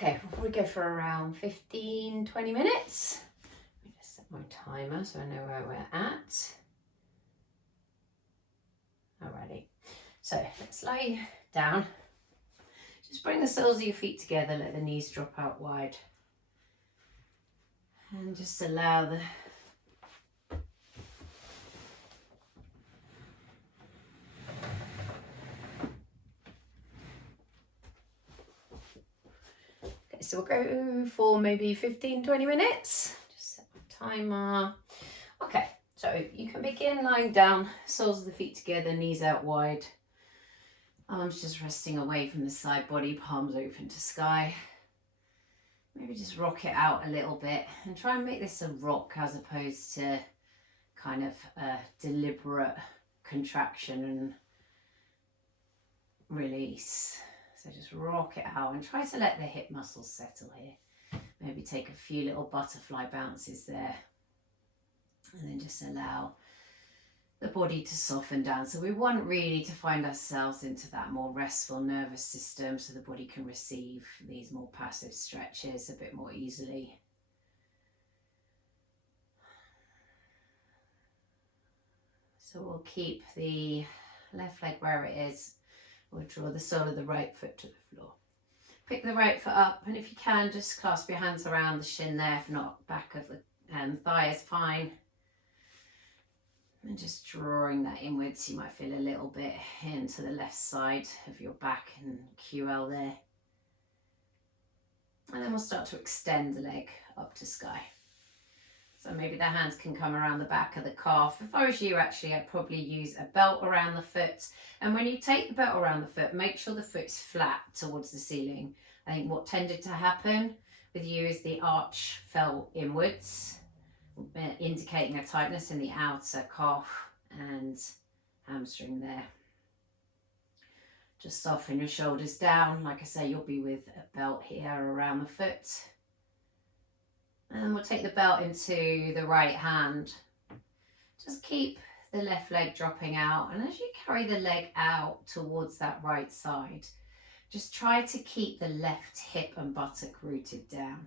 Okay, we'll probably go for around 15-20 minutes. Let me just set my timer so I know where we're at. Alrighty, so let's lie down. Just bring the soles of your feet together, let the knees drop out wide. And just allow the so we'll go for maybe 15-20 minutes. Just set my timer. Okay, so you can begin lying down, soles of the feet together, knees out wide. Arms just resting away from the side body, palms open to sky. Maybe just rock it out a little bit and try and make this a rock as opposed to kind of a deliberate contraction and release. So just rock it out and try to let the hip muscles settle here. Maybe take a few little butterfly bounces there. And then just allow the body to soften down. So we want really to find ourselves into that more restful nervous system so the body can receive these more passive stretches a bit more easily. So we'll keep the left leg where it is. We'll draw the sole of the right foot to the floor. Pick the right foot up, and if you can, just clasp your hands around the shin there. If not, back of the thigh is fine. And just drawing that inwards, you might feel a little bit into the left side of your back and QL there. And then we'll start to extend the leg up to sky. So maybe the hands can come around the back of the calf. If I was you, actually, I'd probably use a belt around the foot. And when you take the belt around the foot, make sure the foot's flat towards the ceiling. I think what tended to happen with you is the arch fell inwards, indicating a tightness in the outer calf and hamstring there. Just soften your shoulders down. Like I say, you'll be with a belt here around the foot. And we'll take the belt into the right hand. Just keep the left leg dropping out. And as you carry the leg out towards that right side, just try to keep the left hip and buttock rooted down.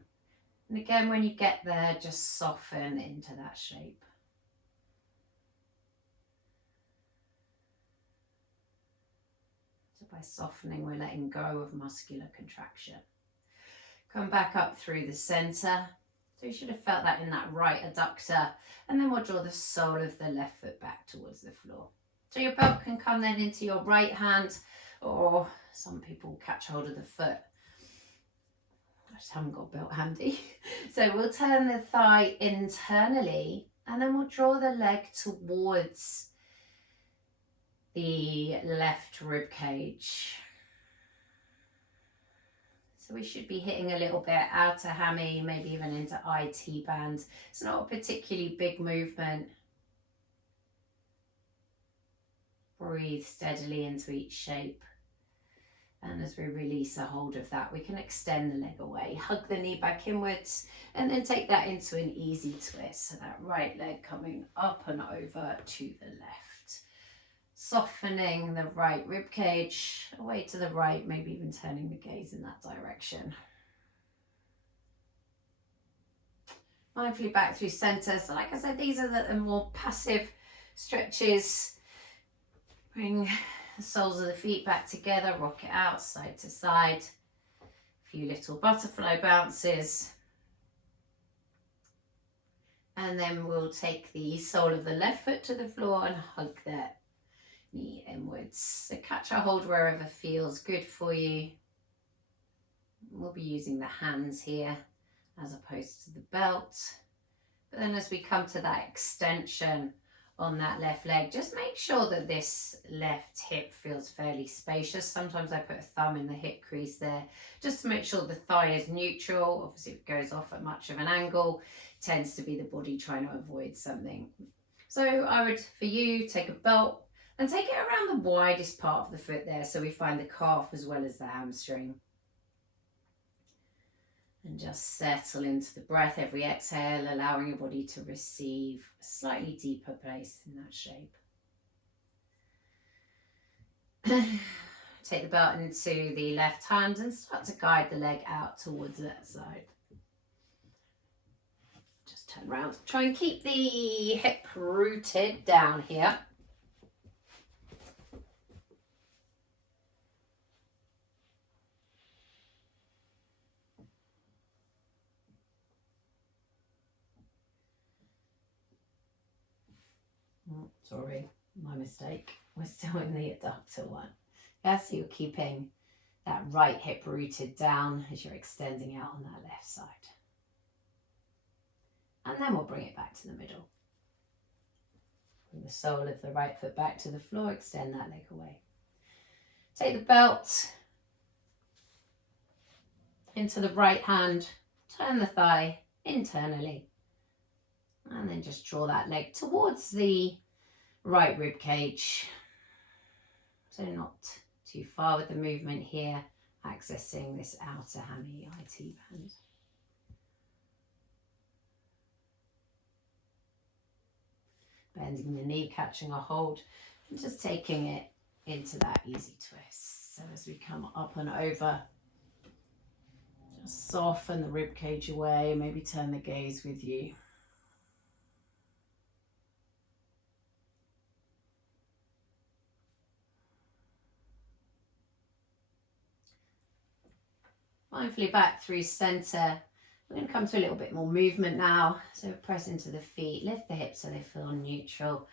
And again, when you get there, just soften into that shape. So by softening, we're letting go of muscular contraction. Come back up through the center. So you should have felt that in that right adductor. And then we'll draw the sole of the left foot back towards the floor. So your belt can come then into your right hand, or some people catch hold of the foot. I just haven't got a belt handy. So we'll turn the thigh internally and then we'll draw the leg towards the left rib cage. So we should be hitting a little bit outer hammy, maybe even into IT band. It's not a particularly big movement. Breathe steadily into each shape. And as we release a hold of that, we can extend the leg away, hug the knee back inwards, and then take that into an easy twist. So that right leg coming up and over to the left. Softening the right rib cage away to the right, maybe even turning the gaze in that direction. Mindfully back through center. So like I said, these are the more passive stretches. Bring the soles of the feet back together, rock it out side to side. A few little butterfly bounces. And then we'll take the sole of the left foot to the floor and hug that knee inwards. So catch a hold wherever feels good for you. We'll be using the hands here as opposed to the belt. But then as we come to that extension on that left leg, just make sure that this left hip feels fairly spacious. Sometimes I put a thumb in the hip crease there just to make sure the thigh is neutral. Obviously if it goes off at much of an angle, it tends to be the body trying to avoid something. So I would, for you, take a belt and take it around the widest part of the foot there, so we find the calf as well as the hamstring. And just settle into the breath every exhale, allowing your body to receive a slightly deeper place in that shape. Take the belt into the left hand and start to guide the leg out towards that side. Just turn around. Try and keep the hip rooted down here. Oh, sorry, my mistake. We're still in the adductor one. Yeah, so you're keeping that right hip rooted down as you're extending out on that left side. And then we'll bring it back to the middle. Bring the sole of the right foot back to the floor, extend that leg away. Take the belt into the right hand, turn the thigh internally, and then just draw that leg towards the right rib cage. So not too far with the movement here, accessing this outer hammy IT band. Bending the knee, catching a hold, and just taking it into that easy twist. So as we come up and over, just soften the rib cage away, maybe turn the gaze with you. Mindfully back through center. We're going to come to a little bit more movement now. So press into the feet, lift the hips so they feel neutral.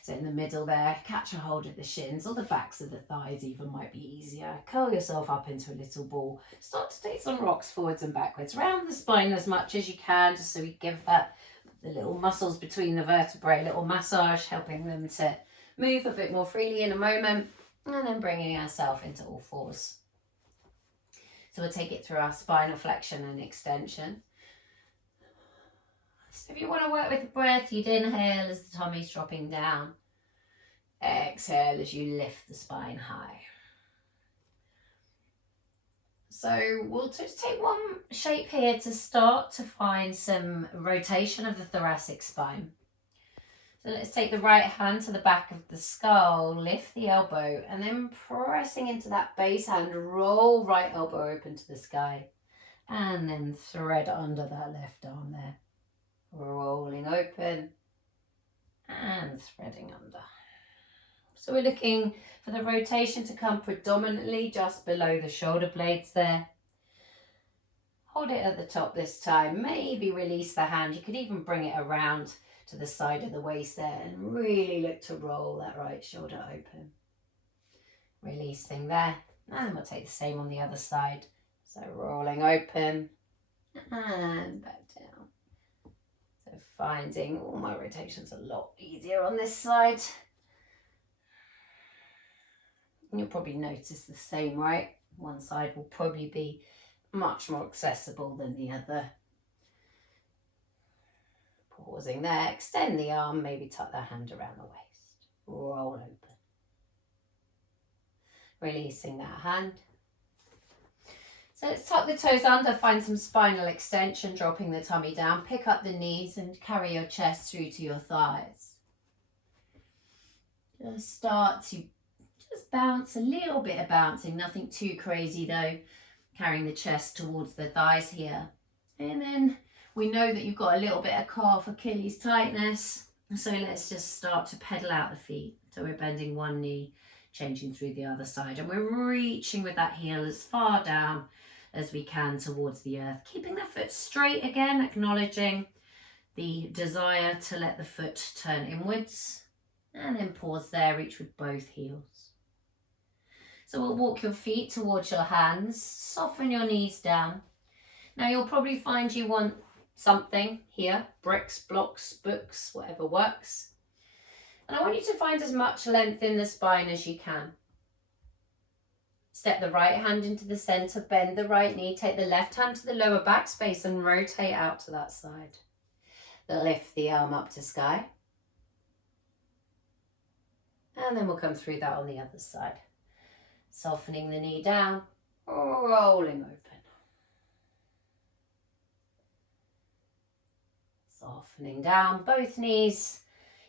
So in the middle there, catch a hold of the shins or the backs of the thighs even might be easier. Curl yourself up into a little ball. Start to take some rocks forwards and backwards. Round the spine as much as you can, just so we give that the little muscles between the vertebrae a little massage, helping them to move a bit more freely in a moment. And then bringing ourselves into all fours. So we'll take it through our spinal flexion and extension. So if you want to work with the breath, you'd inhale as the tummy's dropping down. Exhale as you lift the spine high. So we'll just take one shape here to start to find some rotation of the thoracic spine. So let's take the right hand to the back of the skull, lift the elbow, and then pressing into that base hand, roll right elbow open to the sky, and then thread under that left arm there. Rolling open and threading under. So we're looking for the rotation to come predominantly just below the shoulder blades there. Hold it at the top this time. Maybe release the hand. You could even bring it around to the side of the waist there and really look to roll that right shoulder open. Releasing there. And we'll take the same on the other side. So rolling open and back down. So finding all my rotations a lot easier on this side. You'll probably notice the same, right? One side will probably be much more accessible than the other. Pausing there, extend the arm, maybe tuck the hand around the waist. Roll open. Releasing that hand. So let's tuck the toes under, find some spinal extension, dropping the tummy down. Pick up the knees and carry your chest through to your thighs. Just start to just bounce, a little bit of bouncing, nothing too crazy though. Carrying the chest towards the thighs here. And then we know that you've got a little bit of calf Achilles tightness. So let's just start to pedal out the feet. So we're bending one knee, changing through the other side. And we're reaching with that heel as far down as we can towards the earth. Keeping the foot straight again, acknowledging the desire to let the foot turn inwards. And then pause there, reach with both heels. So we'll walk your feet towards your hands, soften your knees down. Now you'll probably find you want something here, bricks, blocks, books, whatever works. And I want you to find as much length in the spine as you can. Step the right hand into the center, bend the right knee, take the left hand to the lower back space and rotate out to that side. Lift the arm up to sky. And then we'll come through that on the other side. Softening the knee down, rolling open. Softening down both knees.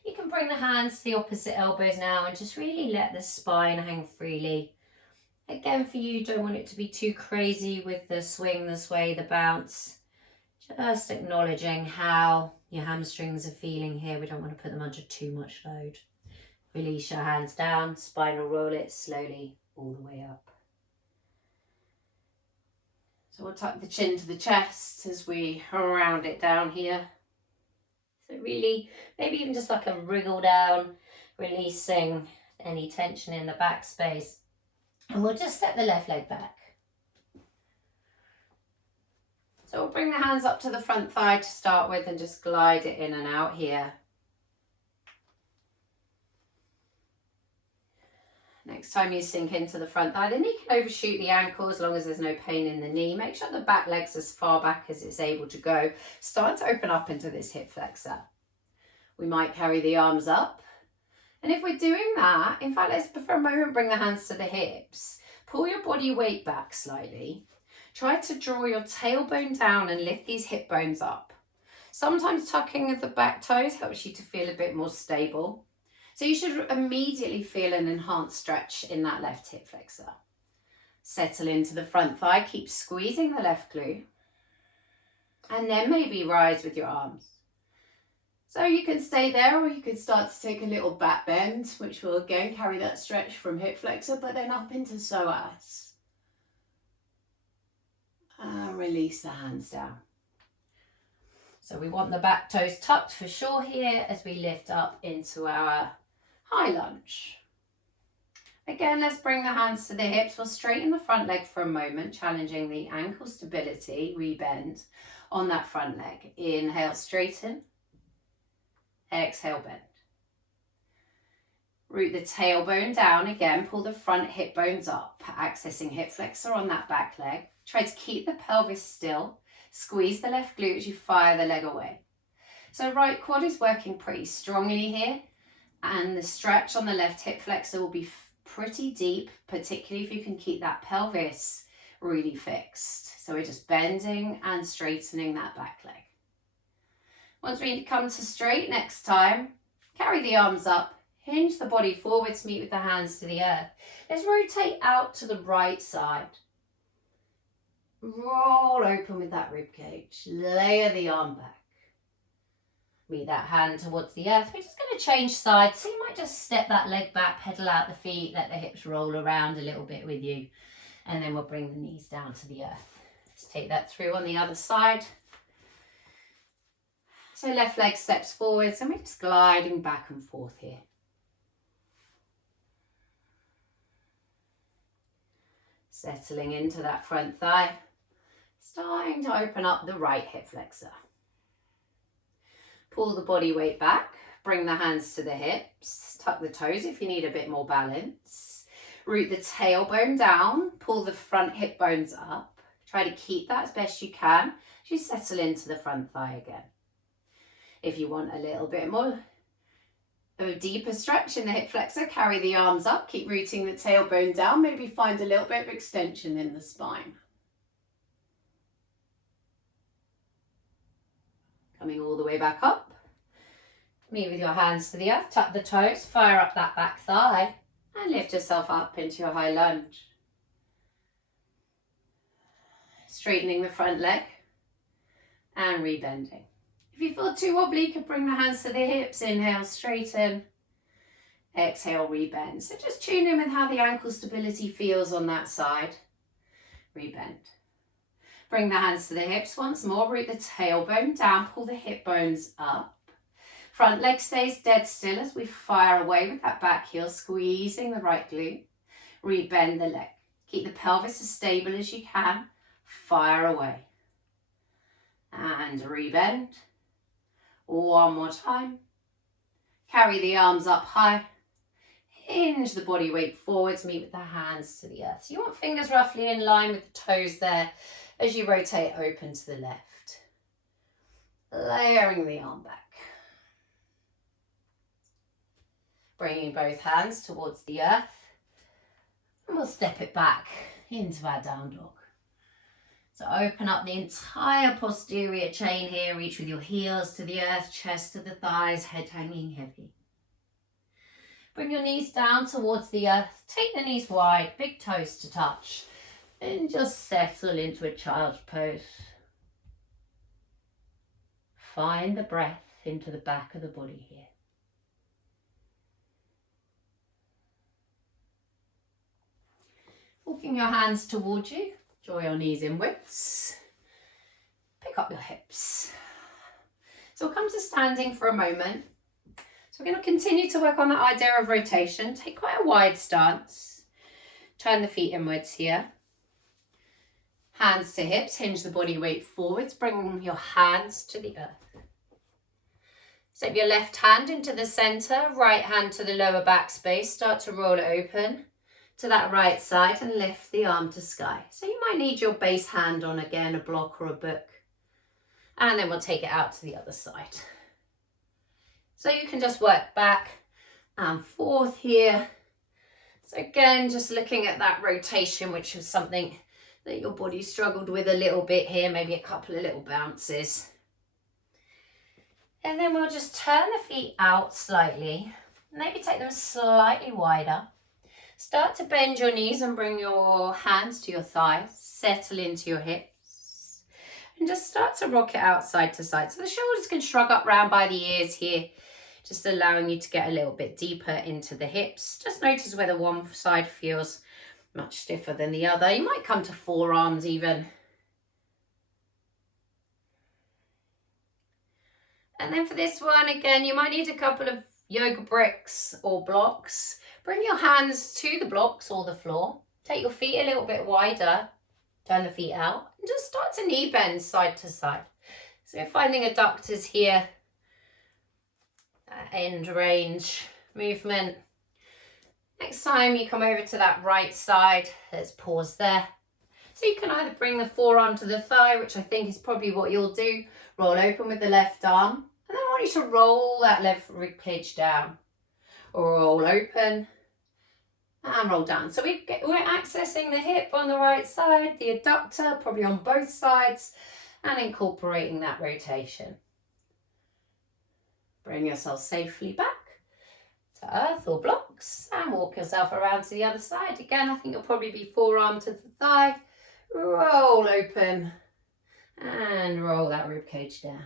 You can bring the hands to the opposite elbows now and just really let the spine hang freely. Again, for you, don't want it to be too crazy with the swing, the sway, the bounce. Just acknowledging how your hamstrings are feeling here. We don't want to put them under too much load. Release your hands down, spinal roll it slowly all the way up. So we'll tuck the chin to the chest as we round it down here. So really, maybe even just like a wriggle down, releasing any tension in the back space. And we'll just step the left leg back. So we'll bring the hands up to the front thigh to start with and just glide it in and out here. Next time you sink into the front thigh, the knee can overshoot the ankle as long as there's no pain in the knee. Make sure the back leg's as far back as it's able to go. Start to open up into this hip flexor. We might carry the arms up. And if we're doing that, in fact, let's for a moment bring the hands to the hips. Pull your body weight back slightly. Try to draw your tailbone down and lift these hip bones up. Sometimes tucking of the back toes helps you to feel a bit more stable. So you should immediately feel an enhanced stretch in that left hip flexor. Settle into the front thigh, keep squeezing the left glute. And then maybe rise with your arms. So you can stay there, or you can start to take a little back bend, which will again carry that stretch from hip flexor, but then up into psoas. And release the hands down. So we want the back toes tucked for sure here as we lift up into our high lunge. Again, let's bring the hands to the hips. We'll straighten the front leg for a moment, challenging the ankle stability, rebend on that front leg. Inhale, straighten. Exhale, bend. Root the tailbone down again, pull the front hip bones up, accessing hip flexor on that back leg. Try to keep the pelvis still. Squeeze the left glute as you fire the leg away. So right quad is working pretty strongly here, and the stretch on the left hip flexor will be pretty deep, particularly if you can keep that pelvis really fixed. So we're just bending and straightening that back leg. Once we come to straight next time, carry the arms up, hinge the body forwards, meet with the hands to the earth. Let's rotate out to the right side. Roll open with that rib cage. Layer the arm back. Meet that hand towards the earth. We're just going to change sides. So you might just step that leg back, pedal out the feet, let the hips roll around a little bit with you. And then we'll bring the knees down to the earth. Let's take that through on the other side. So left leg steps forwards and we're just gliding back and forth here. Settling into that front thigh. Starting to open up the right hip flexor. Pull the body weight back, bring the hands to the hips, tuck the toes if you need a bit more balance. Root the tailbone down, pull the front hip bones up. Try to keep that as best you can as you settle into the front thigh again. If you want a little bit more of a deeper stretch in the hip flexor, carry the arms up, keep rooting the tailbone down, maybe find a little bit of extension in the spine. Coming all the way back up. Meet with your hands to the earth, tuck the toes, fire up that back thigh and lift yourself up into your high lunge. Straightening the front leg and rebending. If you feel too wobbly, you could bring the hands to the hips, inhale, straighten, exhale, rebend. So just tune in with how the ankle stability feels on that side. Rebend. Bring the hands to the hips once more, root the tailbone down, pull the hip bones up. Front leg stays dead still as we fire away with that back heel, squeezing the right glute. Rebend the leg. Keep the pelvis as stable as you can. Fire away. And rebend. One more time. Carry the arms up high. Hinge the body weight forwards, meet with the hands to the earth. So you want fingers roughly in line with the toes there as you rotate open to the left. Layering the arm back. Bringing both hands towards the earth. And we'll step it back into our down dog. So open up the entire posterior chain here. Reach with your heels to the earth, chest to the thighs, head hanging heavy. Bring your knees down towards the earth. Take the knees wide, big toes to touch. And just settle into a child's pose. Find the breath into the back of the body here. Walking your hands towards you, draw your knees inwards. Pick up your hips. So we'll come to standing for a moment. So we're going to continue to work on that idea of rotation. Take quite a wide stance. Turn the feet inwards here. Hands to hips, hinge the body weight forwards. Bring your hands to the earth. Step your left hand into the center, right hand to the lower back space. Start to roll it open to that right side and lift the arm to sky. So you might need your base hand on again, a block or a book. And then we'll take it out to the other side. So you can just work back and forth here. So again, just looking at that rotation, which is something that your body struggled with a little bit here, maybe a couple of little bounces. And then we'll just turn the feet out slightly, maybe take them slightly wider. Start to bend your knees and bring your hands to your thighs, settle into your hips, and just start to rock it out side to side. So the shoulders can shrug up round by the ears here, just allowing you to get a little bit deeper into the hips. Just notice whether one side feels much stiffer than the other. You might come to forearms even. And then for this one, again, you might need a couple of yoga bricks or blocks. Bring your hands to the blocks or the floor. Take your feet a little bit wider. Turn the feet out. And just start to knee bend side to side. So you're finding adductors here. End range movement. Next time you come over to that right side, let's pause there. So you can either bring the forearm to the thigh, which I think is probably what you'll do. Roll open with the left arm. And then I want you to roll that left rib cage down. Roll open and roll down. So we're accessing the hip on the right side, the adductor probably on both sides, and incorporating that rotation. Bring yourself safely back to earth or blocks and walk yourself around to the other side. Again, I think you'll probably be forearm to the thigh. Roll open and roll that rib cage down.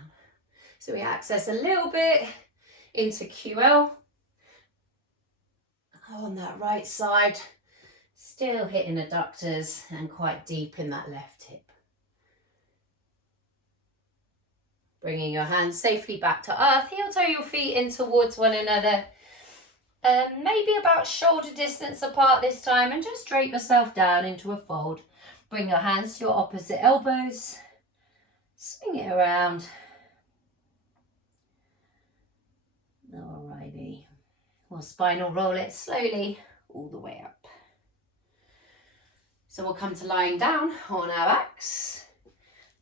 So we access a little bit into QL. On that right side, still hitting adductors and quite deep in that left hip. Bringing your hands safely back to earth, heel toe your feet in towards one another. Maybe about shoulder distance apart this time, and just drape yourself down into a fold. Bring your hands to your opposite elbows. Swing it around. Alrighty. We'll spinal roll it slowly all the way up. So we'll come to lying down on our backs.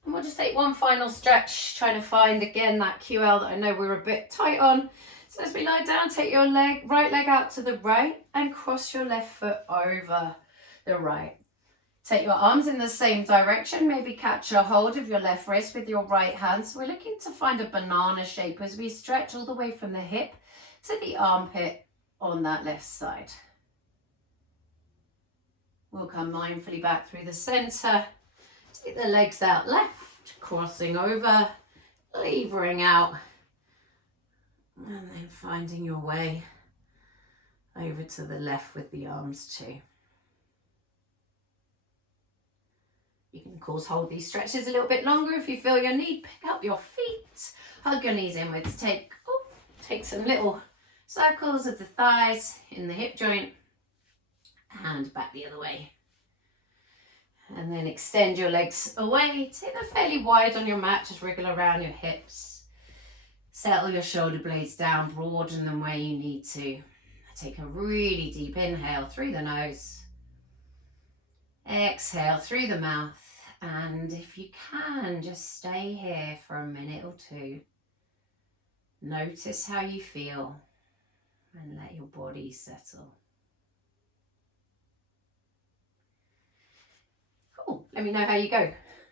And we'll just take one final stretch, trying to find again that QL that I know we're a bit tight on. So as we lie down, take your right leg out to the right and cross your left foot over the right. Take your arms in the same direction, maybe catch a hold of your left wrist with your right hand. So we're looking to find a banana shape as we stretch all the way from the hip to the armpit on that left side. We'll come mindfully back through the center. Take the legs out left, crossing over, levering out, and then finding your way over to the left with the arms too. You can of course hold these stretches a little bit longer if you feel your need. Pick up your feet, hug your knees inwards, take some little circles of the thighs in the hip joint and back the other way. And then extend your legs away, take them fairly wide on your mat, just wriggle around your hips. Settle your shoulder blades down, broaden them where you need to. Take a really deep inhale through the nose. Exhale through the mouth. And if you can, just stay here for a minute or two. Notice how you feel and let your body settle. Cool. Let me know how you go.